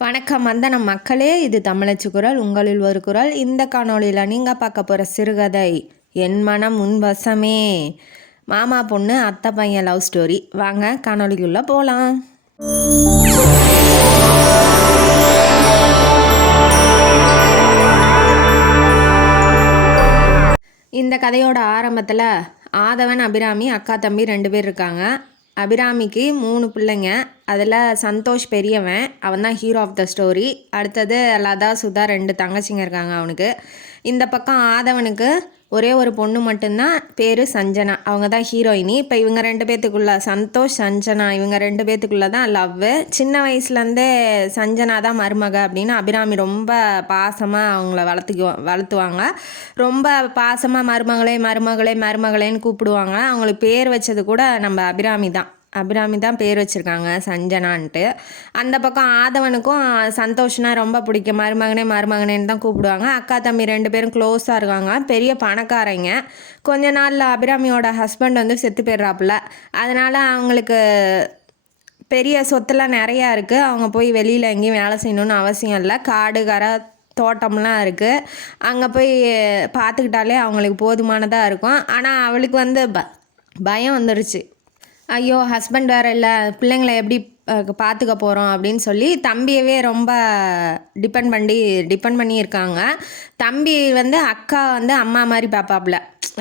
வணக்கம் வந்தனம் மக்களே, இது தமிழச்சு குரல். உங்களில் ஒரு குரல். இந்த காணொளியில் நீங்கள் பார்க்க போகிற சிறுகதை என் மனம் உன் வசமே. மாமா பொண்ணு அத்தை பையன் லவ் ஸ்டோரி. வாங்க காணொளிக்குள்ளே போகலாம். இந்த கதையோட ஆரம்பத்தில் ஆதவன், அபிராமி, அக்கா தம்பி 2 பேர் இருக்காங்க. அபிராமிக்கு 3 பிள்ளைங்க. அதில் சந்தோஷ் பெரியவன், அவன் தான் ஹீரோ ஆஃப் த ஸ்டோரி. அடுத்தது லதா, சுதா 2 தங்கச்சிங்க இருக்காங்க அவனுக்கு. இந்த பக்கம் ஆதவனுக்கு ஒரே ஒரு பொண்ணு மட்டும்தான், பேர் சஞ்சனா. அவங்க தான் ஹீரோயினி. இப்போ இவங்க 2 பேர்த்துக்குள்ள, சந்தோஷ் சஞ்சனா, இவங்க 2 பேர்த்துக்குள்ள தான் லவ்வு. சின்ன வயசுலேருந்தே சஞ்சனா தான் மருமக அப்படின்னு அபிராமி ரொம்ப பாசமாக அவங்கள வளர்த்துவாங்க. ரொம்ப பாசமாக மருமகளே மருமகளே மருமகளேன்னு கூப்பிடுவாங்க. அவங்களுக்கு பேர் வச்சது கூட நம்ம அபிராமி தான் பேர் வச்சுருக்காங்க, சஞ்சனான்ட்டு. அந்த பக்கம் ஆதவனுக்கும் சந்தோஷ்னா ரொம்ப பிடிக்கும். மருமகனேன்னு தான் கூப்பிடுவாங்க. அக்கா தம்பி 2 பேரும் க்ளோஸாக இருக்காங்க. பெரிய பணக்காரங்க. கொஞ்ச நாளில் அபிராமியோட ஹஸ்பண்ட் வந்து செத்து போயிடுறாப்புல. அதனால் அவங்களுக்கு பெரிய சொத்துலாம் நிறையா இருக்குது. அவங்க போய் வெளியில் எங்கேயும் வேலை செய்யணுன்னு அவசியம் இல்லை. காடு கரை தோட்டம்லாம் இருக்குது. அங்கே போய் பார்த்துக்கிட்டாலே அவங்களுக்கு போதுமானதாக இருக்கும். ஆனால் அவளுக்கு வந்து பயம் வந்துடுச்சு. ஐயோ, ஹஸ்பண்ட் வேறு இல்லை, பிள்ளைங்களை எப்படி பார்த்துக்க போகிறோம் அப்படின்னு சொல்லி தம்பியவே ரொம்ப டிபெண்ட் பண்ணி இருக்காங்க. தம்பி வந்து அக்கா வந்து அம்மா மாதிரி பார்ப்பாப்புல.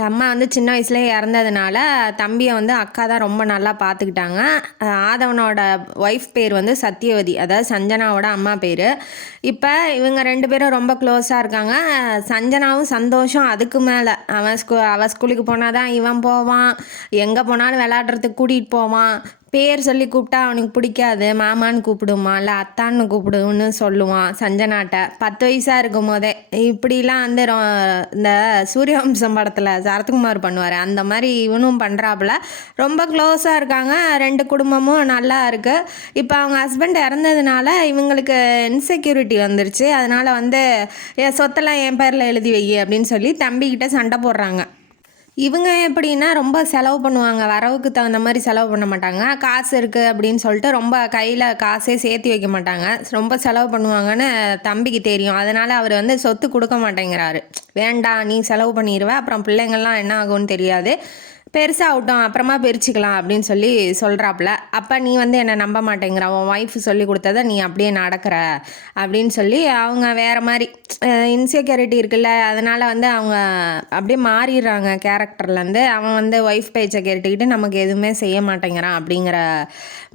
அம்மா வந்து சின்ன வயசுலேயே இறந்ததுனால தம்பியை வந்து அக்கா தான் ரொம்ப நல்லா பார்த்துக்கிட்டாங்க. ஆதவனோட ஒய்ஃப் பேர் வந்து சத்தியவதி, அதாவது சஞ்சனாவோட அம்மா பேர். இப்போ இவங்க 2 பேரும் ரொம்ப க்ளோஸாக இருக்காங்க. சஞ்சனாவும் சந்தோஷம் அதுக்கு மேலே. அவள் ஸ்கூலுக்கு போனால் தான் இவன் போவான். எங்கே போனாலும் விளையாடுறதுக்கு கூட்டிகிட்டு போவான். பேர் சொல்லி கூப்பிட்டா அவனுக்கு பிடிக்காது. மாமான்னு கூப்பிடுமா, இல்லை அத்தான்னு கூப்பிடுன்னு சொல்லுவான் சஞ்சனாட்ட. 10 வயசாக இருக்கும் போதே. இப்படிலாம் வந்து இந்த சூரியவம்சம் படத்தில் சரத்குமார் பண்ணுவார், அந்த மாதிரி இவனும் பண்ணுறாப்புல. ரொம்ப க்ளோஸாக இருக்காங்க. 2 குடும்பமும் நல்லா இருக்குது. இப்போ அவங்க ஹஸ்பண்ட் இறந்ததுனால இவங்களுக்கு இன்செக்யூரிட்டி வந்துருச்சு. அதனால் வந்து சொத்தெல்லாம் என் பேரில் எழுதி வை அப்படின்னு சொல்லி தம்பிக்கிட்ட சண்டை போடுறாங்க. இவங்க எப்படின்னா ரொம்ப செலவு பண்ணுவாங்க. வரவுக்கு தகுந்த மாதிரி செலவு பண்ண மாட்டாங்க. காசு இருக்குது அப்படின்னு சொல்லிட்டு ரொம்ப கையில் காசே சேர்த்து வைக்க மாட்டாங்க. ரொம்ப செலவு பண்ணுவாங்கன்னு தம்பிக்கு தெரியும். அதனால் அவர் வந்து சொத்து கொடுக்க மாட்டேங்கிறாரு. வேண்டாம், நீ செலவு பண்ணிடுவ, அப்புறம் பிள்ளைங்கள்லாம் என்ன ஆகும்னு தெரியாது, பெருசாகட்டும் அப்புறமா பிரிச்சுக்கலாம் அப்படின்னு சொல்லி சொல்கிறாப்புல. அப்போ நீ வந்து என்னை நம்ப மாட்டேங்கிற, உன் ஒய்ஃப் சொல்லி கொடுத்ததை நீ அப்படியே நடக்கிற அப்படின்னு சொல்லி அவங்க வேறு மாதிரி இன்செக்யூரிட்டி இருக்குல்ல, அதனால் வந்து அவங்க அப்படியே மாறிடுறாங்க கேரக்டர்லேருந்து. அவன் வந்து ஒய்ஃப் பேச்சை கேட்டுக்கிட்டு நமக்கு எதுவுமே செய்ய மாட்டேங்கிறான் அப்படிங்கிற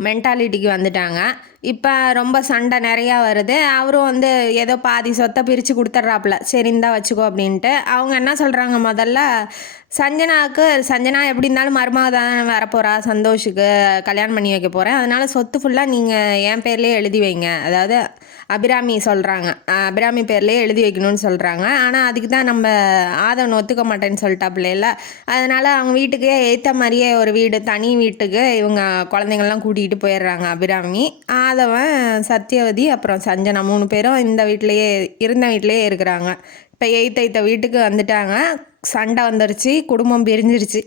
மென்டாலிட்டிக்கு வந்துட்டாங்க. இப்போ ரொம்ப சண்டை நிறையா வருது. அவரும் வந்து ஏதோ பாதி சொத்தை பிரித்து கொடுத்துட்றாப்புல. சரி இந்தா வச்சுக்கோ அப்படின்ட்டு. அவங்க என்ன சொல்கிறாங்க, முதல்ல சஞ்சனா எப்படி இருந்தாலும் மருமக தான் வரப்போகிறா, சந்தோஷுக்கு கல்யாணம் பண்ணி வைக்க போகிறேன், அதனால் சொத்து ஃபுல்லாக நீங்கள் என் பேர்லேயே எழுதி வைங்க. அதாவது அபிராமி சொல்கிறாங்க, அபிராமி பேர்லேயே எழுதி வைக்கணும்னு சொல்கிறாங்க. ஆனால் அதுக்கு தான் நம்ம ஆதவன் ஒத்துக்க மாட்டேன்னு சொல்லிட்டாப்புல. அதனால் அவங்க வீட்டுக்கே ஏற்ற மாதிரியே ஒரு வீடு, தனி வீட்டுக்கு இவங்க குழந்தைங்கள்லாம் கூட்டிகிட்டு போயிடுறாங்க அபிராமி. ஆதவன், சத்தியவதி, அப்புறம் சஞ்சனா 3 பேரும் இருந்த வீட்டிலையே இருக்கிறாங்க. இப்போ எய்த்த வீட்டுக்கு வந்துட்டாங்க. சண்டை வந்துருச்சு, குடும்பம் பிரிஞ்சிருச்சு.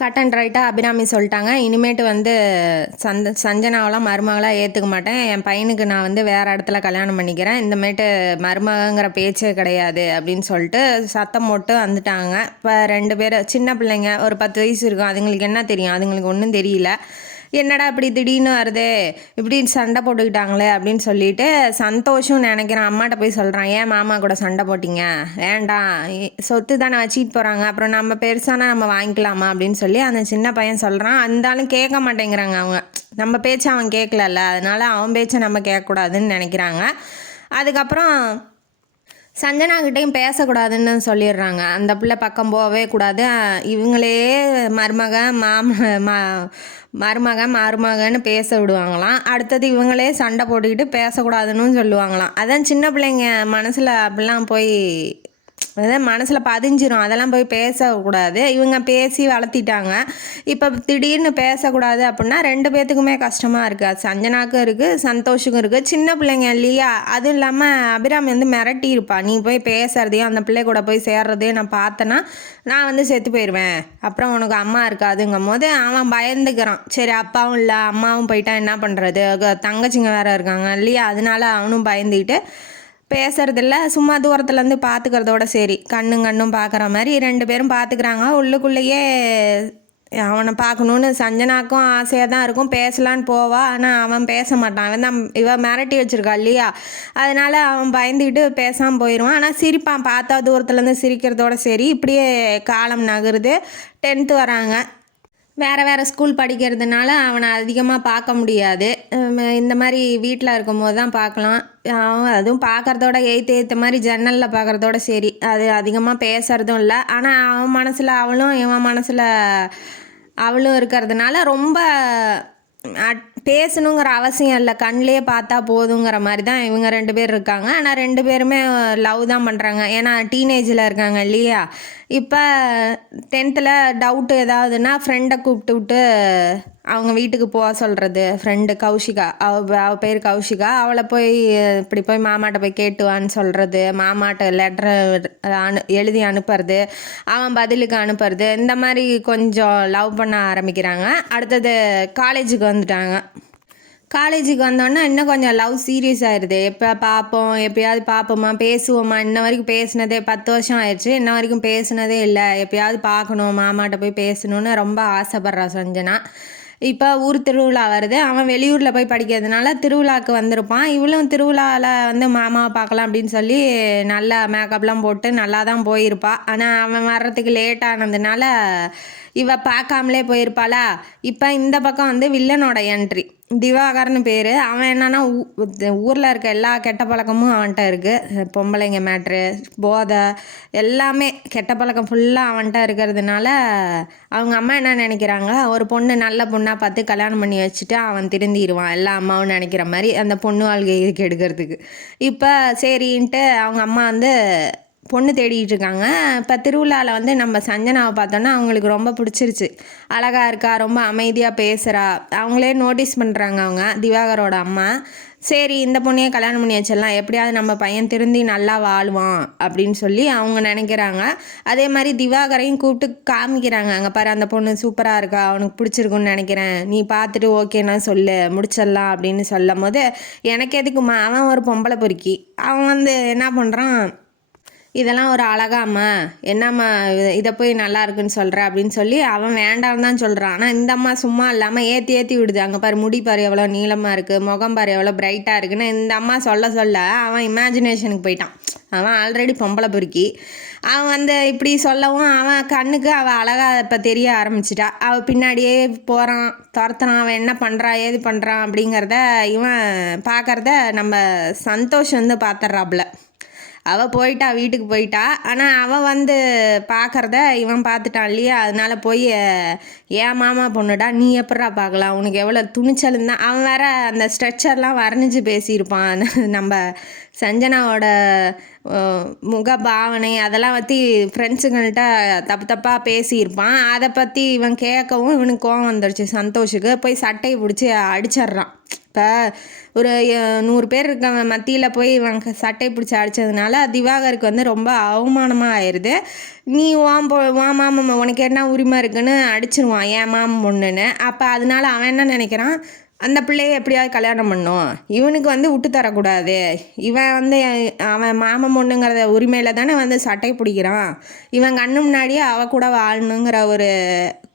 கட் அண்ட் ரைட்டாக அபிராமி சொல்லிட்டாங்க, இனிமேட்டு வந்து சஞ்சனாவெல்லாம் மருமகளாக ஏற்றுக்க மாட்டேன். என் பையனுக்கு நான் வந்து வேறு இடத்துல கல்யாணம் பண்ணிக்கிறேன். இந்தமேட்டு மருமகங்கிற பேச்சே கிடையாது அப்படின்னு சொல்லிட்டு சத்தம் போட்டு வந்துட்டாங்க. இப்போ 2 பேர் சின்ன பிள்ளைங்க, ஒரு 10 வயசு இருக்கும். அதுங்களுக்கு என்ன தெரியும்? அதுங்களுக்கு ஒன்றும் தெரியல. என்னடா இப்படி திடீர்னு வருது, இப்படி சண்டை போட்டுக்கிட்டாங்களே அப்படின்னு சொல்லிட்டு சந்தோஷம் நினைக்கிறான். அம்மாட்ட போய் சொல்கிறான், ஏன் மாமா கூட சண்டை போட்டிங்க, வேண்டாம், சொத்து தானே வச்சுட்டு போகிறாங்க, அப்புறம் நம்ம பெருசானா நம்ம வாங்கிக்கலாமா அப்படின்னு சொல்லி அந்த சின்ன பையன் சொல்கிறான். இருந்தாலும் கேட்க மாட்டேங்கிறாங்க அவங்க. நம்ம பேச்சை அவன் கேட்கலல்ல, அதனால அவன் பேச்சை நம்ம கேட்கக்கூடாதுன்னு நினைக்கிறாங்க. அதுக்கப்புறம் சஞ்சனாக்கிட்டையும் பேசக்கூடாதுன்னு சொல்லிடுறாங்க. அந்த பிள்ளை பக்கம் போகவே கூடாது. இவங்களே மருமகன்னு பேச விடுவாங்களாம். அடுத்தது இவங்களே சண்டை போட்டுக்கிட்டு பேசக்கூடாதுன்னு சொல்லுவாங்களாம். அதான் சின்ன பிள்ளைங்க மனசில் அப்படிலாம் போய் அதான் மனசில் பதிஞ்சிரும். அதெல்லாம் போய் பேசக்கூடாது. இவங்க பேசி வளர்த்திட்டாங்க. இப்போ திடீர்னு பேசக்கூடாது அப்படின்னா 2 பேர்த்துக்குமே கஷ்டமாக இருக்குது. சஞ்சனாவுக்கும் இருக்குது, சந்தோஷுக்கும் இருக்குது. சின்ன பிள்ளைங்க இல்லையா? அதுவும் இல்லாமல் அபிராமி வந்து மிரட்டி இருப்பா. நீ போய் பேசுறதையும் அந்த பிள்ளை கூட போய் சேர்றதையும் நான் பார்த்தேன்னா நான் வந்து செத்து போயிடுவேன், அப்புறம் உனக்கு அம்மா இருக்காதுங்கும் போது அவன் பயந்துக்கிறான். சரி அப்பாவும் இல்லை அம்மாவும் போயிட்டா என்ன பண்ணுறது, தங்கச்சிங்க வேறு இருக்காங்க இல்லையா? அதனால அவனும் பயந்துக்கிட்டு பேசுறதில்ல. சும்மா தூரத்துலேருந்து பார்த்துக்கிறதோட சரி, கண்ணும் பார்க்குற மாதிரி 2 பேரும் பார்த்துக்கிறாங்க. உள்ளுக்குள்ளேயே அவனை பார்க்கணுன்னு சஞ்சனாக்கும் ஆசையாக தான் இருக்கும். பேசலான்னு போவா, ஆனால் அவன் பேச மாட்டான். அவன் தான் இவன் மிரட்டி வச்சுருக்கா இல்லையா? அதனால் அவன் பயந்துக்கிட்டு பேசாமல் போயிடுவான். ஆனால் சிரிப்பான், பார்த்தா தூரத்துலேருந்து சிரிக்கிறதோட சரி. இப்படியே காலம் நகருது. 10th வராங்க. வேறு ஸ்கூல் படிக்கிறதுனால அவனை அதிகமாக பார்க்க முடியாது. இந்த மாதிரி வீட்டில் இருக்கும்போது தான் பார்க்கலாம். அவன் அதுவும் பார்க்குறதோட எய்த்த மாதிரி ஜன்னலில் பார்க்குறதோட சரி. அது அதிகமாக பேசுகிறதும் இல்லை. ஆனால் அவன் மனசில் அவளும் இவன் மனசில் அவளும் இருக்கிறதுனால ரொம்ப பேசணுங்கிற அவசியம் இல்லை. கண்ணிலே பார்த்தா போதுங்கிற மாதிரி தான் இவங்க 2 பேர் இருக்காங்க. ஆனால் 2 பேருமே லவ் தான் பண்ணுறாங்க. ஏன்னா டீனேஜில் இருக்காங்க இல்லையா? இப்போ 10th டவுட்டு ஏதாவதுன்னா ஃப்ரெண்டை கூப்பிட்டு விட்டு அவங்க வீட்டுக்கு போக சொல்கிறது. ஃப்ரெண்டு கௌஷிகா, அவள் பேர் கௌஷிகா. அவளை போய் இப்படி போய் மாமாட்ட போய் கேட்டுவான்னு சொல்கிறது. மாமாட்ட லெட்டரை எழுதி அனுப்புறது, அவன் பதிலுக்கு அனுப்புறது. இந்த மாதிரி கொஞ்சம் லவ் பண்ண ஆரம்பிக்கிறாங்க. அடுத்தது காலேஜுக்கு வந்துட்டாங்க. காலேஜுக்கு வந்தோன்னா இன்னும் கொஞ்சம் லவ் சீரியஸ் ஆயிடுது. எப்போ பார்ப்போம், எப்பயாவது பார்ப்போமா, பேசுவோமா. இன்ன வரைக்கும் பேசினதே 10 வருஷம் ஆயிடுச்சு, இன்ன வரைக்கும் பேசுனதே இல்லை. எப்பயாவது பார்க்கணும், மாமாட்ட போய் பேசணுன்னு ரொம்ப ஆசைப்பட்றா சஞ்சனா. இப்போ ஊர் திருவிழா வருது. அவன் வெளியூரில் போய் படிக்கிறதுனால திருவிழாவுக்கு வந்திருப்பான். இவளும் திருவிழாவில் வந்து மாமாவை பார்க்கலாம் அப்படின்னு சொல்லி நல்லா மேக்கப்லாம் போட்டு நல்லா தான் போயிருப்பா. ஆனால் அவன் வர்றதுக்கு லேட் ஆனதுனால இவ பார்க்காமலே போயிருப்பாளா. இப்போ இந்த பக்கம் வந்து வில்லனோட என்ட்ரி. திவாகர்னு பேர். அவன் என்னன்னா ஊரில் இருக்க எல்லா கெட்ட பழக்கமும் அவன்கிட்ட இருக்குது. பொம்பளைங்க மேட்ரு, போதை, எல்லாமே கெட்ட பழக்கம் ஃபுல்லாக அவன்கிட்ட இருக்கிறதுனால அவங்க அம்மா என்ன நினைக்கிறாங்க, ஒரு பொண்ணு நல்ல பொண்ணாக பார்த்து கல்யாணம் பண்ணி வச்சுட்டு அவன் திருந்திடுவான், எல்லா அம்மாவும் நினைக்கிற மாதிரி அந்த பொண்ணு வாழ்க்கை இதுக்கு எடுக்கிறதுக்கு. இப்போ சரின்ட்டு அவங்க அம்மா வந்து பொண்ணு தேடிட்டு இருக்காங்க. இப்போ திருவிழாவில் வந்து நம்ம சஞ்சனாவை பார்த்தோன்னா அவங்களுக்கு ரொம்ப பிடிச்சிருச்சு. அழகாக இருக்கா, ரொம்ப அமைதியாக பேசுகிறா. அவங்களே நோட்டீஸ் பண்ணுறாங்க அவங்க திவாகரோட அம்மா. சரி இந்த பொண்ணையே கல்யாணம் பண்ணி வச்சிடலாம், எப்படியாவது நம்ம பையன் திருந்தி நல்லா வாழ்வான் அப்படின்னு சொல்லி அவங்க நினைக்கிறாங்க. அதே மாதிரி திவாகரையும் கூப்பிட்டு காமிக்கிறாங்க. அங்கே பாரு அந்த பொண்ணு சூப்பராக இருக்கா, அவனுக்கு பிடிச்சிருக்குன்னு நினைக்கிறேன், நீ பார்த்துட்டு ஓகேன்னா சொல்லு, முடிச்சிடலாம் அப்படின்னு சொல்லும் போது எனக்கு எதுக்குமா, அவன் ஒரு பொம்பளை பொறுக்கி. அவன் வந்து என்ன பண்ணுறான், இதெல்லாம் ஒரு அழகாம்மா, என்னம்மா இதை போய் நல்லா இருக்குன்னு சொல்கிற அப்படின்னு சொல்லி அவன் வேண்டாம் தான் சொல்கிறான். ஆனால் இந்த அம்மா சும்மா இல்லாமல் ஏற்றி விடுது. அங்கே பாரு முடி பாரு எவ்வளோ நீளமாக இருக்குது, முகம் பாரு எவ்வளோ பிரைட்டாக இருக்குன்னு இந்த அம்மா சொல்ல அவன் இமேஜினேஷனுக்கு போயிட்டான். அவன் ஆல்ரெடி பொம்பளை பொறுக்கி. அவன் வந்து இப்படி சொல்லவும் அவன் கண்ணுக்கு அவள் அழகாக இப்போ தெரிய ஆரம்பிச்சிட்டா. அவள் பின்னாடியே போகிறான், துரத்துறான். அவன் என்ன பண்ணுறான் ஏது பண்ணுறான் அப்படிங்கிறத இவன் பார்க்குறத நம்ம சந்தோஷம் வந்து பார்த்துட்றாப்புல. அவள் போயிட்டா, வீட்டுக்கு போயிட்டா. ஆனால் அவன் வந்து பார்க்குறத இவன் பார்த்துட்டான் இல்லையா? அதனால போய் ஏன் மாமா பொண்ணுடா, நீ எப்படா பார்க்கலாம், உனக்கு எவ்வளோ துணிச்சல் தான். அவன் வேற அந்த ஸ்ட்ரெச்சர்லாம் வர்ணிச்சு பேசியிருப்பான். நம்ம சஞ்சனாவோட முக பாவனை அதெல்லாம் பற்றி ஃப்ரெண்ட்ஸுங்கள்கிட்ட தப்பாக பேசியிருப்பான். அதை பற்றி இவன் கேட்கவும் இவனுக்கு கோவம் வந்துடுச்சு சந்தோஷுக்கு. போய் சட்டையை பிடிச்சி அடிச்சிட்றான். இப்போ ஒரு 100 பேர் இருக்க மத்தியில் போய் இவன் சட்டை பிடிச்சி அடித்ததுனால திவாகருக்கு வந்து ரொம்ப அவமானமாக ஆயிடுது. நீ மாமன் உனக்கு என்ன உரிமை இருக்குன்னு அடிச்சிருவான், ஏன் மாமன் பொண்ணுன்னு. அப்போ அதனால அவன் என்ன நினைக்கிறான், அந்த பிள்ளைய எப்படியாவது கல்யாணம் பண்ணும், இவனுக்கு வந்து விட்டு தரக்கூடாது. இவன் வந்து அவன் மாமன் பொண்ணுங்கிறத உரிமையில் தானே வந்து சட்டை பிடிக்கிறான். இவன் கண்ணு முன்னாடியே அவ கூட வாழணுங்கிற ஒரு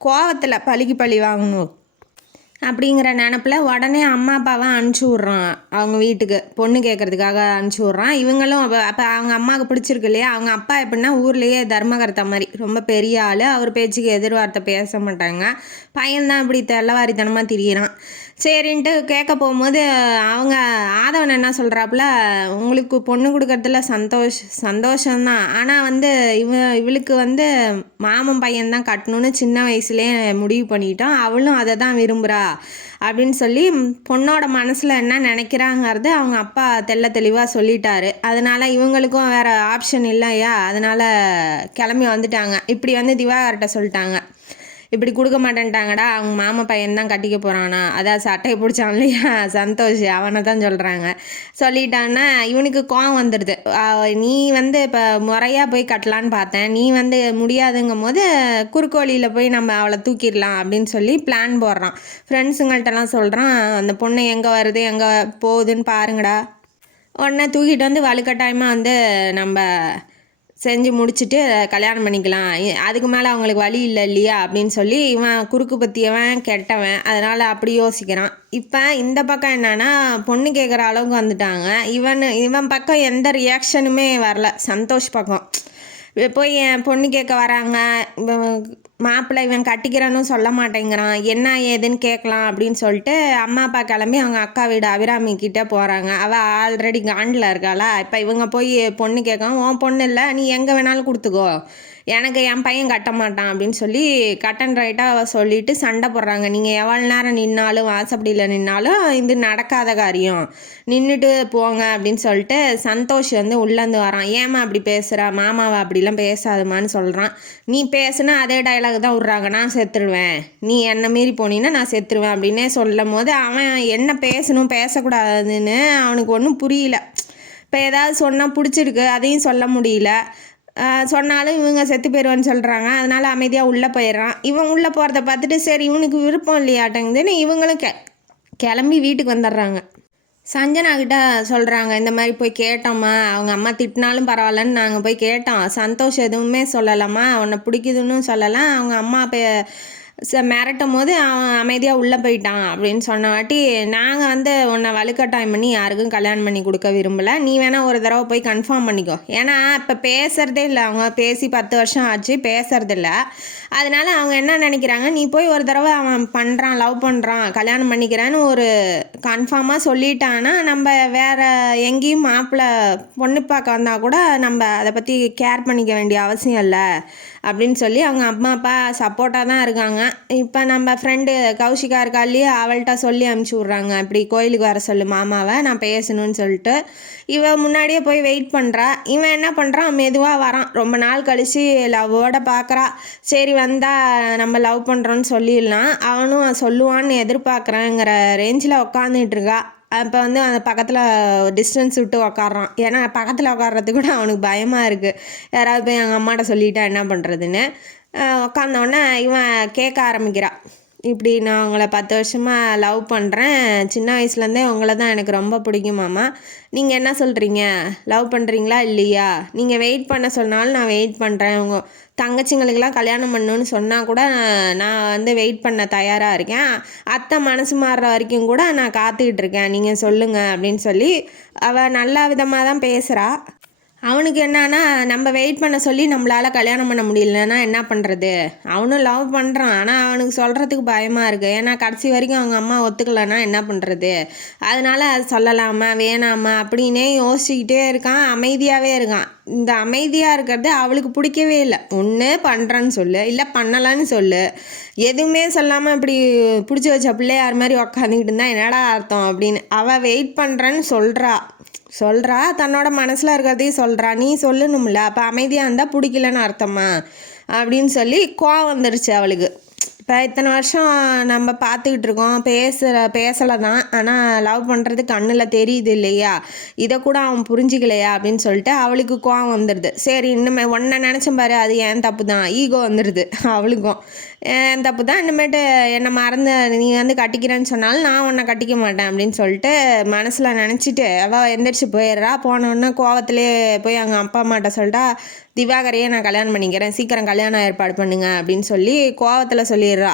கோவத்தில் பழிக்கு பழி வாங்கணும் அப்படிங்கிற நினப்பில் உடனே அம்மா அப்பாவை அனுப்பிச்சி விட்றான் அவங்க வீட்டுக்கு பொண்ணு கேட்குறதுக்காக அனுப்பிச்சி விட்றான். இவங்களும் அப்போ அவங்க அம்மாவுக்கு பிடிச்சிருக்கு இல்லையா? அவங்க அப்பா எப்படின்னா ஊர்லேயே தர்மகர்த்தா மாதிரி ரொம்ப பெரிய ஆள். அவர் பேச்சுக்கு எதிர்வார்த்தை பேச மாட்டாங்க. பையன்தான் இப்படி தெல்லவாரித்தனமாக திரியிறான். சரின்ட்டு கேட்க போகும்போது அவங்க ஆதவன் என்ன சொல்கிறாப்புல, உங்களுக்கு பொண்ணு கொடுக்கறதுல சந்தோஷம்தான், ஆனால் வந்து இவளுக்கு வந்து மாமன் பையன்தான் கட்டணும்னு சின்ன வயசுலேயே முடிவு பண்ணிட்டோம், அவளும் அதை தான் விரும்புகிறா அப்படின்னு சொல்லி பொண்ணோட மனசில் என்ன நினைக்கிறாங்கிறது அவங்க அப்பா தெளிவாக சொல்லிட்டாரு. அதனால் இவங்களுக்கும் வேறு ஆப்ஷன் இல்லையா, அதனால் கிளம்பி வந்துட்டாங்க. இப்படி வந்து திவாகர்கிட்ட சொல்லிட்டாங்க, இப்படி கொடுக்க மாட்டேன்ட்டாங்கடா, அவங்க மாமா பையன் தான் கட்டிக்க போகிறானா, அதான் சட்டையை பிடிச்சான் இல்லையா சந்தோஷ், அவனை தான் சொல்கிறாங்க. சொல்லிட்டான்னா இவனுக்கு கோவம் வந்துடுது. நீ வந்து இப்போ முறையாக போய் கட்டலான்னு பார்த்தேன், நீ வந்து முடியாதுங்கும் போது குறுக்கு வழியில் போய் நம்ம அவளை தூக்கிடலாம் அப்படின்னு சொல்லி பிளான் போடுறான். ஃப்ரெண்ட்ஸுங்கள்ட்டெல்லாம் சொல்கிறான், அந்த பொண்ணு எங்கே வருது எங்கே போகுதுன்னு பாருங்கடா. உடனே தூக்கிட்டு வந்து வலுக்கட்டாயமாக வந்து நம்ம செஞ்சு முடிச்சுட்டு கல்யாணம் பண்ணிக்கலாம், அதுக்கு மேலே அவங்களுக்கு வழி இல்லை இல்லையா அப்படின்னு சொல்லி இவன் குறுக்கு பற்றியவன் கெட்டவன், அதனால் அப்படி யோசிக்கிறான். இப்போ இந்த பக்கம் என்னன்னா பொண்ணு கேட்குற அளவுக்கு வந்துட்டாங்க. இவன் பக்கம் எந்த ரியாக்ஷனுமே வரல. சந்தோஷ் பக்கம் போய் என் பொண்ணு கேட்க வராங்க, மாப்பிள்ளை இவன் கட்டிக்கிறான்னு சொல்ல மாட்டேங்கிறான், என்ன ஏதுன்னு கேட்கலாம் அப்படின்னு சொல்லிட்டு அம்மா அப்பா கிளம்பி அவங்க அக்கா வீடு அபிராமி கிட்டே போகிறாங்க. அவள் ஆல்ரெடி காண்டில் இருக்காளா. இப்போ இவங்க போய் பொண்ணு கேட்காம, உன் பொண்ணு இல்லை, நீ எங்கே வேணாலும் கொடுத்துக்கோ, எனக்கு என் பையன் கட்ட மாட்டான் அப்படின்னு சொல்லி கட் அண்ட் ரைட்டாக சொல்லிவிட்டு சண்டை போடுறாங்க. நீங்கள் எவ்வளோ நேரம் நின்னாலும் வாசப்படியில் நின்னாலும் இது நடக்காத காரியம், நின்றுட்டு போங்க அப்படின்னு சொல்லிட்டு சந்தோஷ் வந்து உள்ளேருந்து வரான். ஏமா அப்படி பேசுகிற, மாமாவை அப்படிலாம் பேசாதுமான்னு சொல்கிறான். நீ பேசுனா அதே டைலாக் தான் விட்றாங்க, நான் செத்துருவேன், நீ என்னை மீறி போனீங்கன்னா நான் செத்துருவேன் அப்படின்னே சொல்லும் போது அவன் என்ன பேசணும் பேசக்கூடாதுன்னு அவனுக்கு ஒன்றும் புரியல. இப்போ ஏதாவது சொன்னால் பிடிச்சிருக்கு, அதையும் சொல்ல முடியல, சொன்னாலும் இவங்க செத்து போயிடுவான்னு சொல்கிறாங்க. அதனால் அமைதியாக உள்ளே போயிடுறான். இவன் உள்ளே போகிறத பார்த்துட்டு சரி இவனுக்கு விருப்பம் இல்லையாட்டங்குதுன்னு இவங்களும் கிளம்பி வீட்டுக்கு வந்துடுறாங்க. சஞ்சனா கிட்ட சொல்கிறாங்க, இந்த மாதிரி போய் கேட்டோம்மா, அவங்க அம்மா திட்டினாலும் பரவாயில்லன்னு நாங்கள் போய் கேட்டோம், சந்தோஷம் எதுவுமே சொல்லலாமா, உன்னை பிடிக்குதுன்னு சொல்லலாம், அவங்க அம்மா மிரட்டும் போது அவன் அமைதியாக உள்ளே போயிட்டான் அப்படின்னு சொன்னவாட்டி, நாங்கள் வந்து உன்னை வலுக்கட்டாயம் பண்ணி யாருக்கும் கல்யாணம் பண்ணி கொடுக்க விரும்பலை, நீ வேணால் ஒரு தடவை போய் கன்ஃபார்ம் பண்ணிக்கோ. ஏன்னா இப்போ பேசுகிறதே இல்லை, அவங்க பேசி 10 வருஷம் ஆச்சு, பேசுறதில்ல. அதனால அவங்க என்ன நினைக்கிறாங்க, நீ போய் ஒரு தடவை அவன் பண்ணுறான், லவ் பண்ணுறான், கல்யாணம் பண்ணிக்கிறேன்னு ஒரு கன்ஃபார்மாக சொல்லிட்டான்னா நம்ம வேறு எங்கேயும் மாப்பிள்ளை பொண்ணு பார்க்க வந்தால் கூட நம்ம அதை பற்றி கேர் பண்ணிக்க வேண்டிய அவசியம் இல்லை அப்படின்னு சொல்லி அவங்க அம்மா அப்பா சப்போர்ட்டாக தான் இருக்காங்க. இப்போ நம்ம ஃப்ரெண்டு கௌஷிகா இருக்கா இல்லையா, அவள்கிட்ட சொல்லி அனுப்பிச்சி விட்றாங்க, இப்படி கோயிலுக்கு வர சொல்லு மாமாவை, நான் பேசணும்னு சொல்லிட்டு. இவன் முன்னாடியே போய் வெயிட் பண்ணுறா. இவன் என்ன பண்ணுறான், மெதுவாக வரான். ரொம்ப நாள் கழித்து லவ்வோட பார்க்குறா. சரி வந்தால் நம்ம லவ் பண்ணுறோன்னு சொல்லிடலாம், அவனும் சொல்லுவான்னு எதிர்பார்க்குறேங்கிற ரேஞ்சில் உட்காந்துட்டு இருக்கா. அப்போ வந்து அந்த பக்கத்தில் டிஸ்டன்ஸ் விட்டு உக்காடுறான். ஏன்னா பக்கத்தில் உட்கார்றதுக்கு கூட அவனுக்கு பயமாக இருக்குது, யாராவது போய் எங்கள் அம்மாட்ட சொல்லிட்டா என்ன பண்ணுறதுன்னு. உட்காந்தோடனே இவன் கேட்க ஆரம்பிக்கிறான், இப்படி நான் உங்களை 10 வருஷமாக லவ் பண்ணுறேன், சின்ன வயசுலேருந்தே உங்களை தான் எனக்கு ரொம்ப பிடிக்குமாம்மா, நீங்கள் என்ன சொல்கிறீங்க, லவ் பண்ணுறீங்களா இல்லையா, நீங்கள் வெயிட் பண்ண சொன்னாலும் நான் வெயிட் பண்ணுறேன், உங்கள் தங்கச்சிங்களுக்கெல்லாம் கல்யாணம் பண்ணணுன்னு சொன்னால் கூட நான் வந்து வெயிட் பண்ண தயாராக இருக்கேன், அத்தை மனசு மாறுற வரைக்கும் கூட நான் காத்துக்கிட்டு இருக்கேன், நீங்கள் சொல்லுங்கள் அப்படின்னு சொல்லி அவள் நல்ல விதமாக தான் பேசுகிறா. அவனுக்கு என்னன்னா, நம்ம வெயிட் பண்ண சொல்லி நம்மளால் கல்யாணம் பண்ண முடியலன்னா என்ன பண்ணுறது, அவனும் லவ் பண்ணுறான், ஆனால் அவனுக்கு சொல்கிறதுக்கு பயமாக இருக்குது. ஏன்னா கடைசி வரைக்கும் அவங்க அம்மா ஒத்துக்கலைன்னா என்ன பண்ணுறது, அதனால் அது சொல்லலாமா வேணாமா அப்படின்னே யோசிச்சுக்கிட்டே இருக்கான், அமைதியாகவே இருக்கான். இந்த அமைதியாக இருக்கிறது அவளுக்கு பிடிக்கவே இல்லை. ஒன்று பண்ணுறேன்னு சொல்லு, இல்லை பண்ணலான்னு சொல்லு, எதுவுமே சொல்லாமல் இப்படி பிடிச்சி வச்ச பிள்ளையார் மாதிரி உக்காந்துக்கிட்டு இருந்தால் என்னடா அர்த்தம் அப்படின்னு. அவள் வெயிட் பண்ணுறேன்னு சொல்கிறா, தன்னோட மனசில் இருக்கிறதையும் சொல்கிறா, நீ சொல்லணும்ல, அப்போ அமைதியாக இருந்தால் பிடிக்கலன்னு அர்த்தமா அப்படின்னு சொல்லி கோவம் வந்துருச்சு அவளுக்கு. இப்போ இத்தனை வருஷம் நம்ம பார்த்துக்கிட்டு இருக்கோம், பேசலை தான், ஆனால் லவ் பண்ணுறது கண்ணில் தெரியுது இல்லையா, இதை கூட அவன் புரிஞ்சிக்கலையா அப்படின்னு சொல்லிட்டு அவளுக்கு கோவம் வந்துடுது. சரி இன்னுமே ஒன்றை நினச்சேன் பாரு, அது ஏன் தப்பு தான், ஈகோ வந்துடுது அவளுக்கும், ஏன் தப்பு தான், இனிமேட்டு என்னை மறந்து நீ வந்து கட்டிக்கிறேன்னு சொன்னாலும் நான் உன்னை கட்டிக்க மாட்டேன் அப்படின்னு சொல்லிட்டு மனசில் நினச்சிட்டு அவள் எந்திரிச்சு போயிடுறா. போனோடனே கோவத்திலே போய் அவங்க அப்பா அம்மாட்ட சொல்லிட்டா, திவாகரையே நான் கல்யாணம் பண்ணிக்கிறேன், சீக்கிரம் கல்யாணம் ஏற்பாடு பண்ணுங்க அப்படின்னு சொல்லி கோவத்தில் சொல்லிடுறா.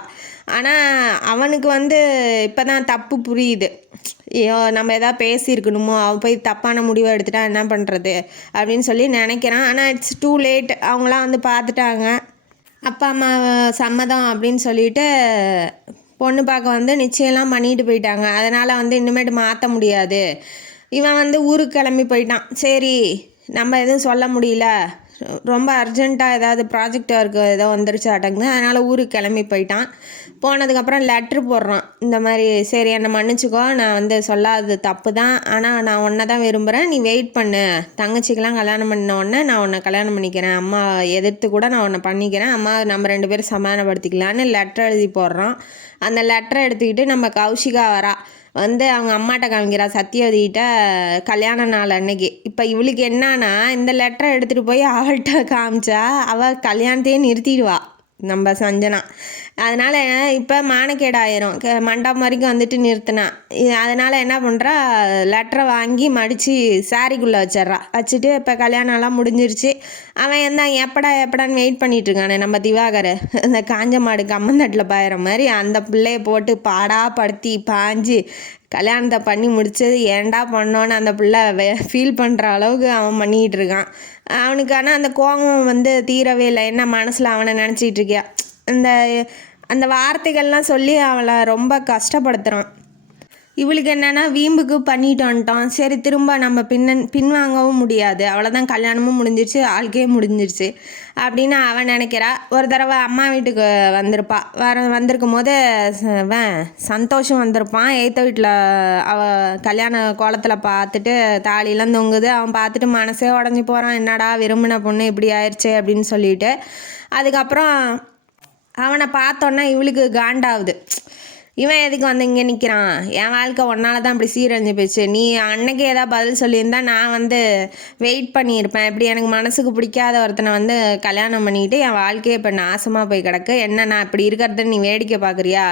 ஆனால் அவனுக்கு வந்து இப்போ தான் தப்பு புரியுது, ஐயோ நம்ம எதாவது பேசியிருக்கணுமோ, அவன் போய் தப்பான முடிவை எடுத்துட்டா என்ன பண்ணுறது அப்படின்னு சொல்லி நினைக்கிறான். ஆனால் இட்ஸ் டூ லேட், அவங்களாம் வந்து பார்த்துட்டாங்க. அப்பா அம்மா சம்மதம் அப்படின்னு சொல்லிட்டு பொண்ணு பார்க்க வந்து நிச்சயம்லாம் பண்ணிட்டு போயிட்டாங்க. அதனால் வந்து இனிமேட்டு மாற்ற முடியாது, இவன் வந்து ஊருக்கு கிளம்பி போயிட்டான். சரி நம்ம எதுவும் சொல்ல முடியல, ரொம்ப அர்ஜெண்ட்டாக ஏதாவது ப்ராஜெக்ட் ஒர்க்கு ஏதோ வந்துருச்சு அடங்குது, அதனால் ஊருக்கு கிளம்பி போயிட்டான். போனதுக்கப்புறம் லெட்ரு போடுறான், இந்த மாதிரி சரி என்னை மன்னிச்சிக்கோ, நான் வந்து சொல்லாதது தப்பு தான், ஆனால் நான் உன்னை தான் விரும்புகிறேன், நீ வெயிட் பண்ணு, தங்கச்சிக்கெலாம் கல்யாணம் பண்ண உடனே நான் உன்னை கல்யாணம் பண்ணிக்கிறேன், அம்மா எதிர்த்து கூட நான் உன்னை பண்ணிக்கிறேன், அம்மா நம்ம 2 பேரும் சமாதானப்படுத்திக்கலான்னு லெட்டர் எழுதி போடுறான். அந்த லெட்டரை எடுத்துக்கிட்டு நம்ம கௌஷிகா வரா வந்து அவங்க அம்மாட்ட காமிக்கிறா, சத்யவதிகிட்ட கல்யாண நாள் அன்னைக்கு. இப்போ இவளுக்கு என்னன்னா, இந்த லெட்டரை எடுத்துகிட்டு போய் அவள்கிட்ட காமிச்சா அவள் கல்யாணத்தையே நிறுத்திடுவா நம்ம சஞ்சனா. அதனால் இப்போ மானக்கேடு ஆயிரும், மண்டபம் வரைக்கும் வந்துட்டு நிறுத்தினான். அதனால் என்ன பண்ணுறா, லெட்டரை வாங்கி மடித்து சாரிக்குள்ளே வச்சுட்டு இப்போ கல்யாணம்லாம் முடிஞ்சிருச்சு. அவன் எப்படான்னு வெயிட் பண்ணிகிட்ருக்கானே நம்ம திவாகர், இந்த காஞ்ச மாடு கம்மந்தட்டில் பாயிற மாதிரி அந்த பிள்ளையை போட்டு பாடாப்படுத்தி பாஞ்சு கல்யாணத்தை பண்ணி முடித்தது ஏன்டா பண்ணோன்னு அந்த பிள்ளை ஃபீல் பண்ணுற அளவுக்கு அவன் பண்ணிக்கிட்டு இருக்கான். அவனுக்கு ஆனால் அந்த கோபம் வந்து தீரவே இல்லை. என்ன மனசில் அவனை நினச்சிட்டு இருக்கியா, அந்த வார்த்தைகள்லாம் சொல்லி அவளை ரொம்ப கஷ்டப்படுத்துகிறான். இவளுக்கு என்னென்னா வீம்புக்கு பண்ணிட்டு வந்துட்டோம், சரி திரும்ப நம்ம பின்வாங்கவும் முடியாது, அவ்வளோதான், கல்யாணமும் முடிஞ்சிருச்சு, வாழ்க்கையே முடிஞ்சிருச்சு அப்படின்னு அவன் நினைக்கிறா. ஒரு தடவை அம்மா வீட்டுக்கு வந்திருக்கும் போது சந்தோஷம் வந்திருப்பான். எய்த்த வீட்டில் அவள் கல்யாண கோலத்தில் பார்த்துட்டு தாலியெல்லாம் தொங்குது, அவன் பார்த்துட்டு மனசே உடஞ்சி போகிறான், என்னடா விரும்பின பொண்ணு இப்படி ஆயிடுச்சு அப்படின்னு சொல்லிட்டு. அதுக்கப்புறம் அவனை பார்த்தோன்னா இவளுக்கு காண்டாகுது, இவன் எதுக்கு வந்து இங்கே நிற்கிறான், என் வாழ்க்கை ஒன்றால் தான் இப்படி சீரழிஞ்சு போச்சு, நீ அன்னைக்கு ஏதாவது பதில் சொல்லியிருந்தா நான் வந்து வெயிட் பண்ணியிருப்பேன், இப்படி எனக்கு மனசுக்கு பிடிக்காத ஒருத்தனை வந்து கல்யாணம் பண்ணிக்கிட்டு என் வாழ்க்கையை இப்போ நாசமாக போய் கிடக்கு, என்ன நான் இப்படி இருக்கிறத நீ வேடிக்கை பார்க்குறியா,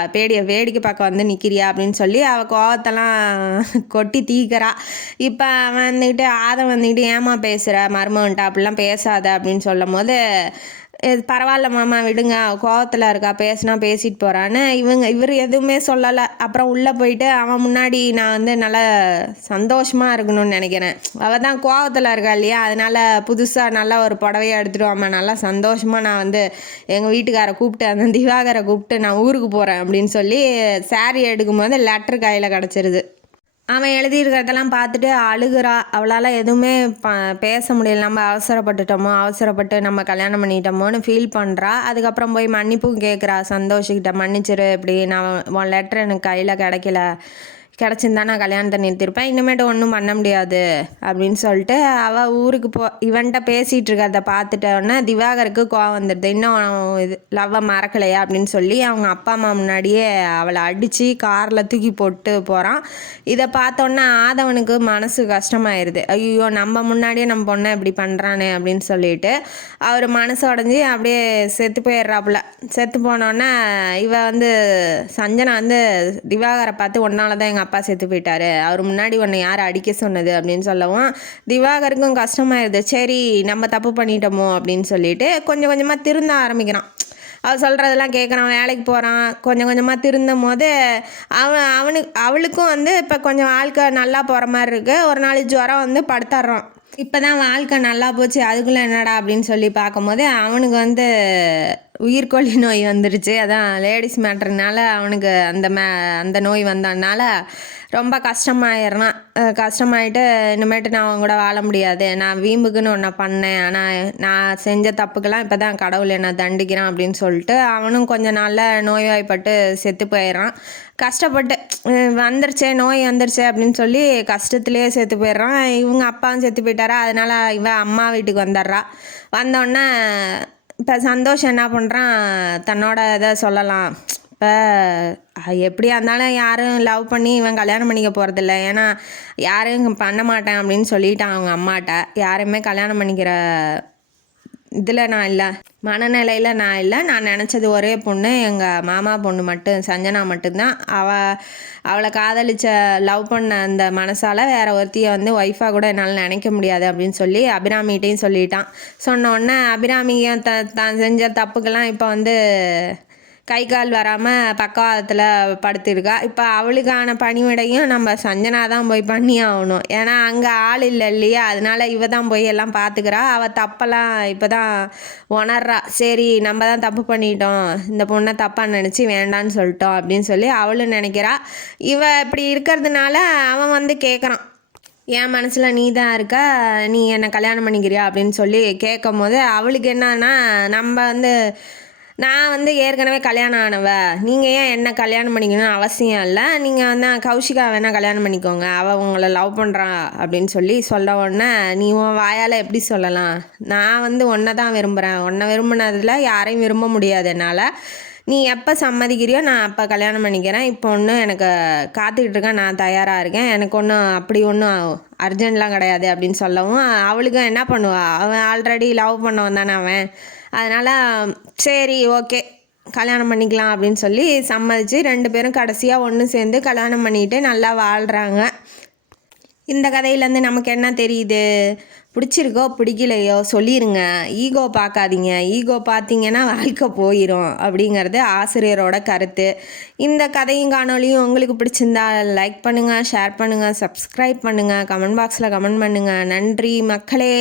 வேடிக்கை பார்க்க வந்து நிற்கிறியா அப்படின்னு சொல்லி அவள் கோவத்தெல்லாம் கொட்டி தீக்கிறா. இப்போ அவன் வந்துக்கிட்டு வந்துக்கிட்டு ஏமா பேசுகிற மருமகன்ட்ட அப்படிலாம் பேசாத அப்படின்னு சொல்லும் போது, பரவாயில்ல மாமா விடுங்க, கோவத்தில் இருக்கா, பேசினா பேசிட்டு போகிறான்னு இவர் எதுவுமே சொல்லலை. அப்புறம் உள்ளே போயிட்டு அவன் முன்னாடி நான் வந்து நல்லா சந்தோஷமாக இருக்கணும்னு நினைக்கிறேன், அவள் தான் கோவத்தில் இருக்கா இல்லையா, அதனால் புதுசாக நல்லா ஒரு புடவையை எடுத்துகிட்டு வாமா, நல்லா சந்தோஷமாக நான் வந்து எங்கள் வீட்டுக்காரை கூப்பிட்டு அந்த திவாகரை கூப்பிட்டு நான் ஊருக்கு போகிறேன் அப்படின்னு சொல்லி சாரி எடுக்கும்போது லெட்ரு கையில் கிடச்சிருது. அவன் எழுதியிருக்கிறதெல்லாம் பார்த்துட்டு அழுகிறா. அவளால் எதுவுமே பேச முடியல, நம்ம அவசரப்பட்டு நம்ம கல்யாணம் பண்ணிட்டோமோன்னு ஃபீல் பண்ணுறா. அதுக்கப்புறம் போய் மன்னிப்பும் கேட்குறா சந்தோஷிக்கிட்ட, மன்னிச்சிரு, இப்படி நான் உன் லெட்ரு எனக்கு கையில் கிடச்சிருந்தா நான் கல்யாணத்தை நிறுத்திருப்பேன், இனிமேட்டு ஒன்றும் பண்ண முடியாது அப்படின்னு சொல்லிட்டு அவள் ஊருக்கு இவன்கிட்ட பேசிகிட்டு இருக்கிறத பார்த்துட்டோன்னே திவாகருக்கு கோவம் வந்துடுது, இன்னும் இது லவ்வை மறக்கலையா அப்படின்னு சொல்லி அவங்க அப்பா அம்மா முன்னாடியே அவளை அடித்து காரில் தூக்கி போட்டு போகிறான். இதை பார்த்தோன்னே ஆதவனுக்கு மனசு கஷ்டமாயிருது, ஐயோ நம்ம முன்னாடியே நம்ம பொண்ணை இப்படி பண்ணுறானே அப்படின்னு சொல்லிட்டு அவர் மனசு உடஞ்சி அப்படியே செத்து போயிடுறாப்புல. செத்து போனோன்னே இவ வந்து சஞ்சனா வந்து திவாகரை பார்த்து ஒன்னால தான் எங்கள் அப்பா செத்து போயிட்டாரு, அவர் முன்னாடி உன்னை யார் அடிக்க சொன்னது அப்படின்னு சொல்லவும் திவாகருக்கும் கஷ்டமாயிருது, சரி நம்ம தப்பு பண்ணிட்டோமோ அப்படின்னு சொல்லிட்டு கொஞ்சம் கொஞ்சமாக திருந்த ஆரம்பிக்கிறான். அவள் சொல்கிறதெல்லாம் கேட்குறான், வேலைக்கு போகிறான், கொஞ்சம் கொஞ்சமாக திருந்தும் போது அவளுக்கும் வந்து இப்போ கொஞ்சம் வாழ்க்கை நல்லா போகிற மாதிரி இருக்குது. ஒரு நாள் ஜுரம் வந்து படுத்துடுறான். இப்போ தான் வாழ்க்கை நல்லா போச்சு, அதுக்குள்ளே என்னடா அப்படின்னு சொல்லி பார்க்கும்போது அவனுக்கு வந்து உயிர்கொல்லி நோய் வந்துருச்சு. அதான் லேடிஸ் மேட்டர்னால அவனுக்கு அந்த நோய் வந்ததுனால ரொம்ப கஷ்டமாயிடுறான். கஷ்டமாயிட்டு இனிமேட்டு நான் அவன் கூட வாழ முடியாது, நான் வீம்புக்குன்னு ஒன்றை பண்ணேன், ஆனால் நான் செஞ்ச தப்புக்கெல்லாம் இப்போ தான் கடவுள் என்னை தண்டிக்கிறான் அப்படின்னு சொல்லிட்டு அவனும் கொஞ்சம் நாளில் நோய்வாய்ப்பட்டு செத்து போயிடுறான். கஷ்டப்பட்டு நோய் வந்துருச்சே அப்படின்னு சொல்லி கஷ்டத்துலேயே செத்து போயிடுறான். இவங்க அப்பாவும் செத்து போயிட்டாரா, அதனால் இவன் அம்மா வீட்டுக்கு வந்துடுறா. வந்தோடனே இப்போ சந்தோஷம் என்ன பண்ணுறான், தன்னோட இதை சொல்லலாம், இப்போ எப்படியா இருந்தாலும் யாரும் லவ் பண்ணி இவன் கல்யாணம் பண்ணிக்க போகிறதில்ல, ஏன்னா யாரும் பண்ண மாட்டேன் அப்படின்னு சொல்லிட்டான் அவங்க அம்மாட்ட, யாரையுமே கல்யாணம் பண்ணிக்கிற இதில் நான் இல்லை, மனநிலையில் நான் இல்லை, நான் நினச்சது ஒரே பொண்ணு, எங்கள் மாமா பொண்ணு மட்டும், சஞ்சனா மட்டும்தான், அவளை காதலிச்ச லவ் பண்ண அந்த மனசால் வேற ஒருத்தியை வந்து ஒய்ஃபாக கூட என்னால் நினைக்க முடியாது அப்படின்னு சொல்லி அபிராமிகிட்டையும் சொல்லிட்டான். சொன்னோடனே அபிராமியும் தான் செஞ்ச தப்புக்கெல்லாம் இப்போ வந்து கை கால் வராமல் பக்கவாதத்தில் படுத்திருக்கா. இப்போ அவளுக்கான பணிவிடையும் நம்ம சஞ்சனா தான் போய் பண்ணி ஆகணும், ஏன்னா அங்கே ஆள் இல்லை இல்லையா, அதனால இவ தான் போய் எல்லாம் பார்த்துக்கிறா. அவள் தப்பெல்லாம் இப்போ தான் உணர்றா, சரி நம்ம தான் தப்பு பண்ணிட்டோம், இந்த பொண்ணை தப்பாக நினச்சி வேண்டான்னு சொல்லிட்டோம் அப்படின்னு சொல்லி அவளும் நினைக்கிறா. இவ இப்படி இருக்கிறதுனால அவன் வந்து கேட்குறான், என் மனசில் நீ தான் இருக்க, நீ என்னை கல்யாணம் பண்ணிக்கிறியா அப்படின்னு சொல்லி கேட்கும் போது அவளுக்கு என்னன்னா, நம்ம வந்து நான் வந்து ஏற்கனவே கல்யாணம் ஆனவ, நீங்கள் ஏன் என்ன கல்யாணம் பண்ணிக்கணும்னு அவசியம் இல்லை, நீங்கள் வந்து கௌஷிகா வேணால் கல்யாணம் பண்ணிக்கோங்க, அவள் உங்களை லவ் பண்ணுறா அப்படின்னு சொல்லி சொல்ல உடனே, நீ உன் வாயால் எப்படி சொல்லலாம், நான் வந்து ஒன்றை தான் விரும்புகிறேன், ஒன்றை விரும்பினதில் யாரையும் விரும்ப முடியாது என்னால், நீ எப்போ சம்மதிக்கிறியோ நான் அப்போ கல்யாணம் பண்ணிக்கிறேன், இப்போ ஒன்றும் எனக்கு காத்துக்கிட்டு இருக்கேன், நான் தயாராக இருக்கேன், எனக்கு ஒன்றும் அப்படி ஒன்றும் அர்ஜென்ட்லாம் கிடையாது அப்படின்னு சொல்லவும், அவளுக்கும் என்ன பண்ணுவா, அவன் ஆல்ரெடி லவ் பண்ணவன் தானே அவன், அதனால் சரி ஓகே கல்யாணம் பண்ணிக்கலாம் அப்படின்னு சொல்லி சம்மதிச்சு 2 பேரும் கடைசியாக ஒன்று சேர்ந்து கல்யாணம் பண்ணிட்டு நல்லா வாழ்கிறாங்க. இந்த கதையிலேருந்து நமக்கு என்ன தெரியுது, பிடிச்சிருக்கோ பிடிக்கலையோ சொல்லிடுங்க, ஈகோ பார்க்காதீங்க, ஈகோ பார்த்தீங்கன்னா வாழ்க்கை போயிடும் அப்படிங்கிறது ஆசிரியரோட கருத்து. இந்த கதையும் காணொலியும் உங்களுக்கு பிடிச்சிருந்தா லைக் பண்ணுங்கள், ஷேர் பண்ணுங்கள், சப்ஸ்கிரைப் பண்ணுங்கள், கமெண்ட் பாக்ஸில் கமெண்ட் பண்ணுங்கள். நன்றி மக்களே.